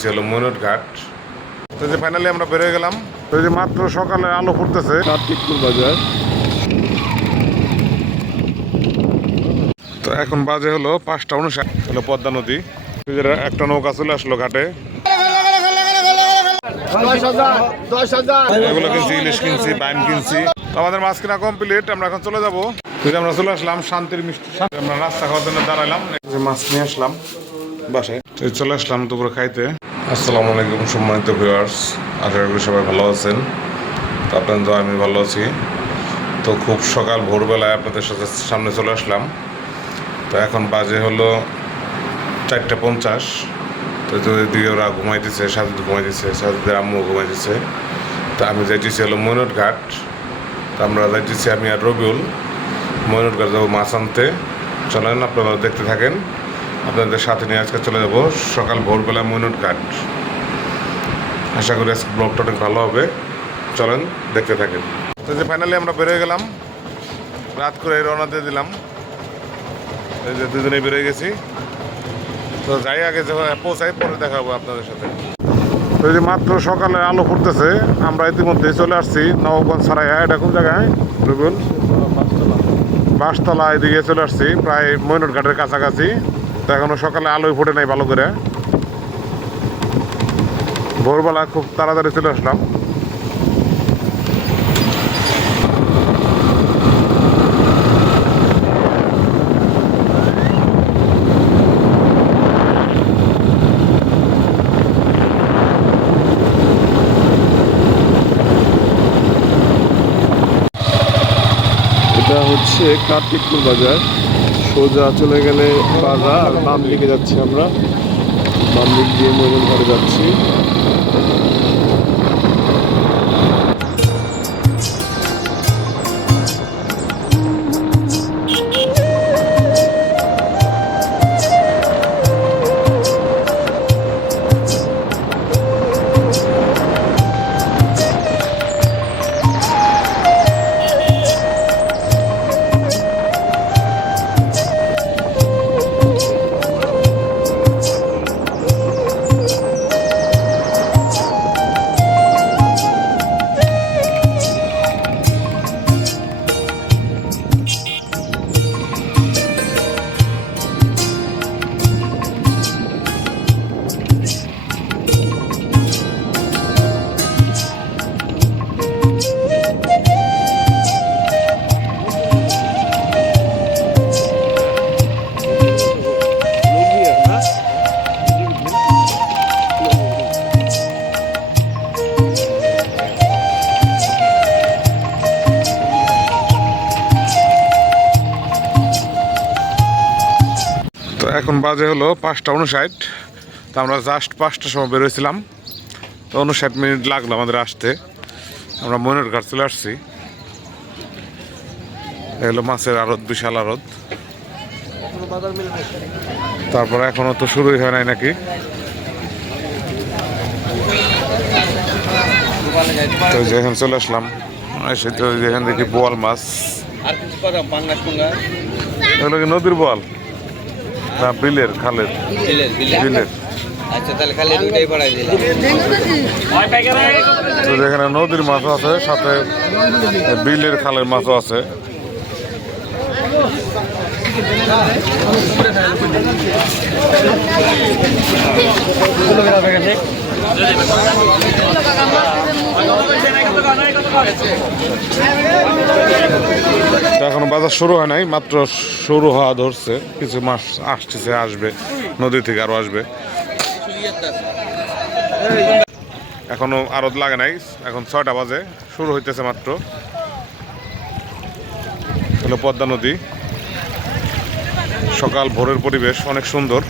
যাইতেছি হলো ময়ূর ঘাট। তো যে ফাইনালি আমরা বেরোয় গেলাম তো যে মাত্র সকালে আলো ফুটতেছে। কার্তিকপুর বাজার। তো এখন বাজে হলো পাঁচটা উনষাট হলো পদ্মা নদী। একটা নৌকা চলে আসলো ঘাটে। এগুলো কিনছি ইলিশ কিনছি বাইন কিনছি। তো আমাদের মাছ কিনা কমপ্লিট আমরা এখন চলে যাব। আমরা চলে আসলাম শান্তির মিষ্টি আমরা নাস্তা খাওয়ার জন্য দাঁড়াইলাম। মাছ নিয়ে আসলাম বাসায়। চলে আসলাম দুপুরে খাইতে। আসসালামু আলাইকুম, সম্মানিত ভিউয়ার্স আশা করি সবাই ভালো আছেন। তো আপনাদের তো আমি ভালো আছি। তো খুব সকাল ভোরবেলায় আপনাদের সাথে সামনে চলে আসলাম। তো এখন বাজে হলো চারটে পঞ্চাশ। তো দিকে ওরা ঘুমাইতেছে সাথে ঘুমাইতেছে সাথে আম্মু ঘুমাইতেছে তো আমি যাইতেছি হলো ময়ূর ঘাট তো আমরা যাইতেছি আমি আর রবিউল। ময়ূর ঘাট যাব মাছ আনতে। চলেন আপনারা দেখতে থাকেন। আপনাদের সাথে নিয়ে আজকে চলে যাব সকাল ভোরবেলা ময়ূর ঘাট আশা করি আজকে ব্লগটা অনেক ভালো হবে। চলেন দেখতে থাকেন। তো যে ফাইনালি আমরা বেরোয় গেলাম রাত করে রওনা দিয়ে দিলাম। এই যে দুজনে বেরোয় গেছি। তো যাই আগে যে পৌঁছাই পরে দেখাবো আপনাদের সাথে। তো এই যে মাত্র সকালে আলো ফুটতেছে আমরা ইতিমধ্যে চলে আসছি নবগঞ্জ সারাইয়া। এটা কোন জায়গায় রবিউল বাসতলা। এদিকে চলে আসছি প্রায় ময়নট ঘাটের কাছাকাছি। তো এখনও সকালে আলোয় ফুটে নাই ভালো করে। ভোরবেলা খুব তাড়াতাড়ি চলে আসলাম। এটা হচ্ছে কার্তিকপুর বাজার। সোজা চলে গেলে বাজার আর বাম দিকে যাচ্ছি আমরা। বাম দিক দিয়ে ময়ূর ঘরে যাচ্ছি। তো এখন বাজে হলো পাঁচটা উনষাট। তো আমরা জাস্ট পাঁচটার সময় বেরোয়েছিলাম তো উনষাট মিনিট লাগল আমাদের আসতে। আমরা ময়ূর ঘাট চলে আসছি। এগুলো মাছের আড়ত বিশাল আড়ত। তারপরে এখনও তো শুরুই হয় নাই নাকি? তো যেখানে চলে আসলাম। এসে তো যেখানে দেখি বোয়াল মাছ। এগুলো কি নদীর বোয়াল? না বিলের খালের। বিলের আচ্ছা তো যেখানে নদীর মাছও আছে সাথে বিলের খালের মাছও আছে। এখনও বাজার শুরু হয় নাই, মাত্র শুরু হওয়া ধরছে। কিছু মাস আসতেছে, আসবে, নদী থেকে আরও আসবে। এখনও আরত লাগে নাই, এখন ছয়টা বাজে, শুরু হইতেছে মাত্র। হলো পদ্মা নদী। সকাল ভোরের পরিবেশ অনেক সুন্দর।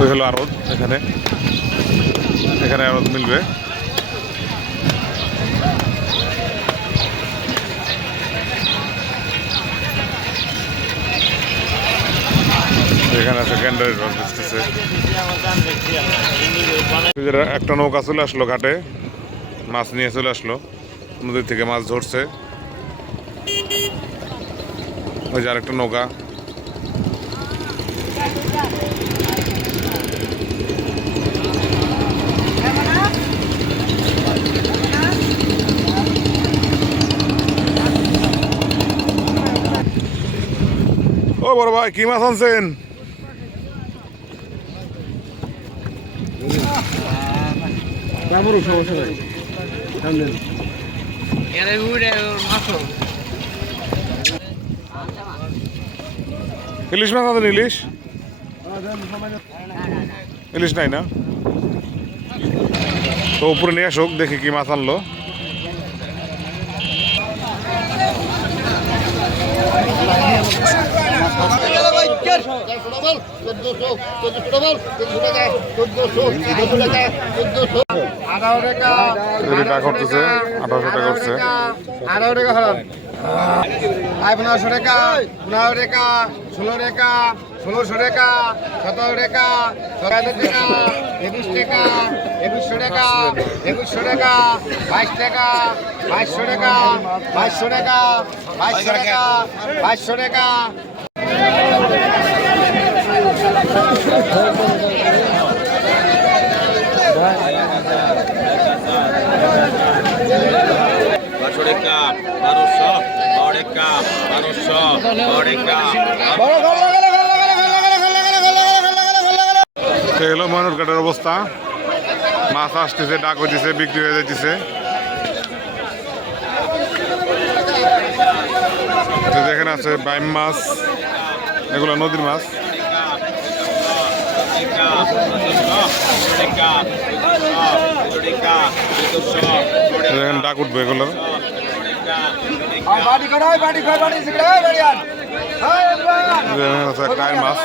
ওই হলো আরত এখানে। এখানে আরত মিলবে। এখানে একটা নৌকা চলে আসলো ঘাটে। মাছ নিয়ে চলে আসলো। নদীর থেকে মাছ ধরছে। ওই যে আরেকটা নৌকা। ও ভাই, কি মাছ আনছেন? ইলিশ মাছ আছেন ইলিশ? ইলিশ নাই না? তো উপরে নিয়ে আসুক, দেখি কি মাছ আনলো। যদি টাকা করতেছে। আঠারোশো টাকা করছে আঠারো টাকা হলাম আই পনেরোশো টাকা পনেরো টাকা ষোলো টাকা ষোলোশো টাকা সতেরো টাকা সতেরো টাকা একুশ টাকা একুশশো টাকা একুশশো টাকা বাইশ টাকা বাইশশো টাকা বাইশশো টাকা বাইশশো টাকা বাইশশো টাকা বারোশো বারোশো বারোশো অবস্থা। মাছ আসতেছে, ডাক হইতেছে, বিক্রি হয়ে যাইতেছে। তো দেখেন আছে বাইম মাছ, এগুলো নদীর মাছ তো দেখেন ডাক উঠবে এগুলোর বাড়ি করাই বাড়ি করাই বাড়ি শিখড়াই বাড়ি আর তো দেখেন আছে টাইম মাছ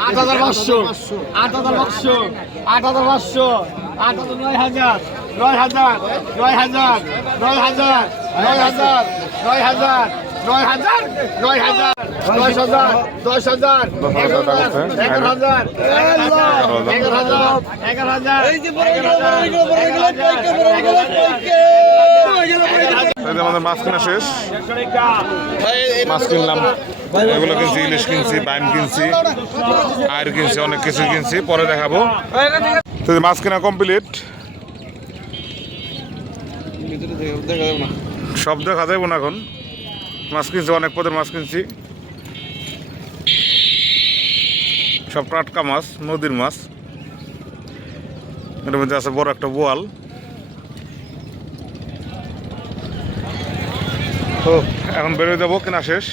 আট হাজার পাঁচশো আট হাজার পাঁচশো আট হাজার পাঁচশো। নয় হাজার নয় হাজার নয় হাজার নয় হাজার নয় হাজার নয় হাজার নয় হাজার নয় হাজার দশ হাজার দশ হাজার এগারো হাজার এগারো হাজার এগারো হাজার আমাদের মাছ কেনা শেষ। মাছ কিনলাম। এগুলো কিনছি ইলিশ কিনছি বাইম কিনছি আর কিনছি অনেক কিছু কিনছি পরে দেখাবো। তো মাছ কেনা কমপ্লিট সব দেখা যাব না এখন। মাছ কিনছি, অনেক পদের মাছ কিনছি। সব টাটকা মাছ, নদীর মাছ। এর মধ্যে আছে বড় একটা বোয়াল। তো এখন বেরোয় যাব, কেনা শেষ।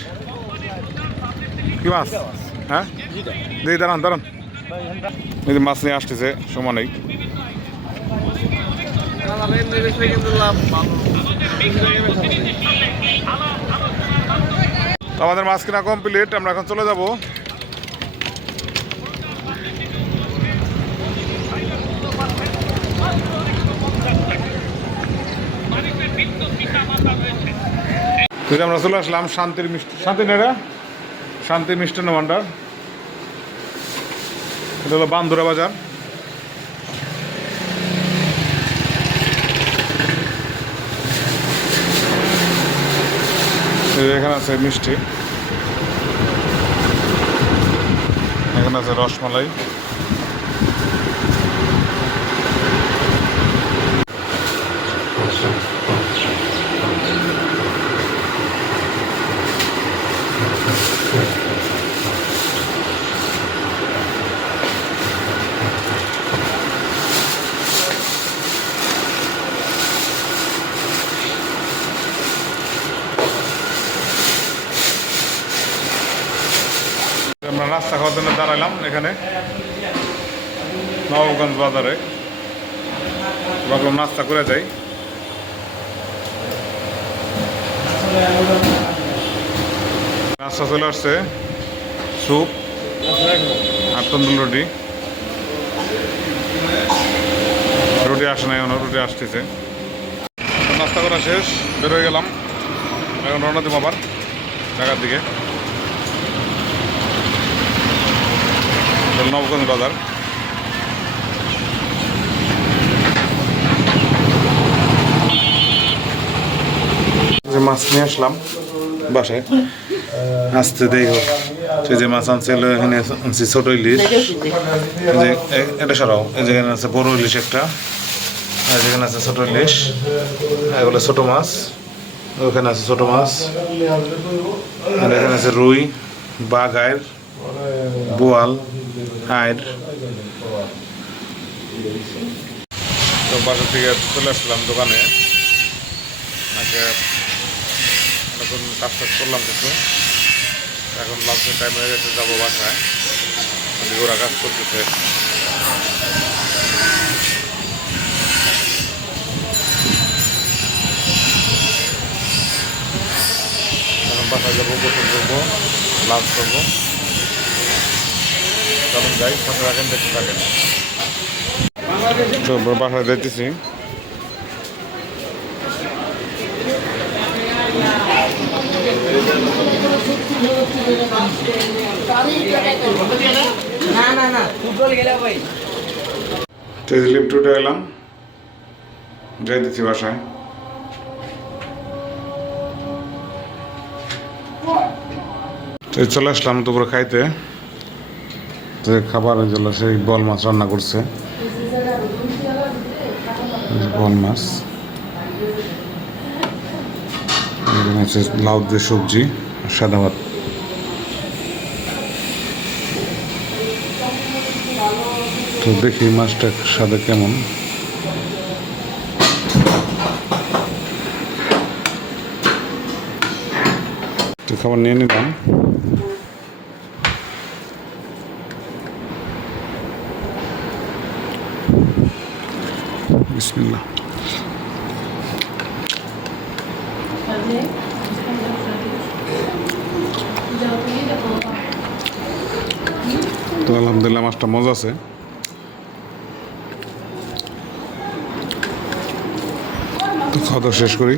কি মাছ? হ্যাঁ? দেখি দাঁড়ান দাঁড়ান। মাছ নিয়ে আসতেছে সমানেই আমাদের মাছ কেনা কমপ্লিট আমরা এখন চলে যাব। আমরা চলে আসলাম শান্তির মিষ্টি শান্তি নেড়া শান্তি মিষ্টান্ন ভান্ডার। এটা হলো বান্দুরা বাজার। এখানে আছে মিষ্টি। এখানে আছে রসমালাই। আমরা নাস্তা খাওয়ার জন্য দাঁড়ালাম এখানে। নবগঞ্জ বাজারে। ভাবলাম নাস্তা করে যাই। নাস্তা চলে আসছে। স্যুপ আর তন্দুল রুটি। রুটি আসে নাই এখনও, রুটি আসতেছে। নাস্তা করা শেষ বেরোয় গেলাম। এখন রওনা দেবো আবার ঢাকার দিকে। নবগঞ্জ বাজার। যে মাছ নিয়ে আসলাম বাসায়। আসতে দেই হোক যে মাছ আনছে এখানে আনছি ছোট ইলিশ। যে এটা সরাও। এই যেখানে আছে বড় ইলিশ একটা। আর যেখানে আছে ছোট ইলিশ এগুলো ছোট মাছ। ওখানে আছে ছোট মাছ। আর এখানে আছে রুই বাঘায়ের বোয়াল। আয়ের তো বাসা থেকে চলে আসলাম দোকানে। আগে এখন কাজ টাজ করলাম কিছু। এখন লাঞ্চের টাইম হয়ে গেছে, যাব বাসায়। ওরা কাজ করতেছে। বাসায় যাব, গোসল করব লাঞ্চ করব। চলুন যাই সাথে রাখেন দেখতে থাকেন। তো বাসায় যাইতেছি। না না না ফুটবল গেলে ভাই তো এই লিফট উঠে এলাম। যাই দিচ্ছি বাসায়। তো চলে আসলাম দুপুরে খাইতে। তো এই খাবার জন্য সেই বল মাছ রান্না করছে। বল মাছ। লাউ দিয়ে সবজি আর সাদা ভাত। তো দেখি মাছটা সাদা কেমন। খাবার নিয়ে নিলাম। বিসমিল্লাহ তো আলহামদুলিল্লাহ মাছটা মজা আছে। খাওয়া দাওয়া শেষ করি।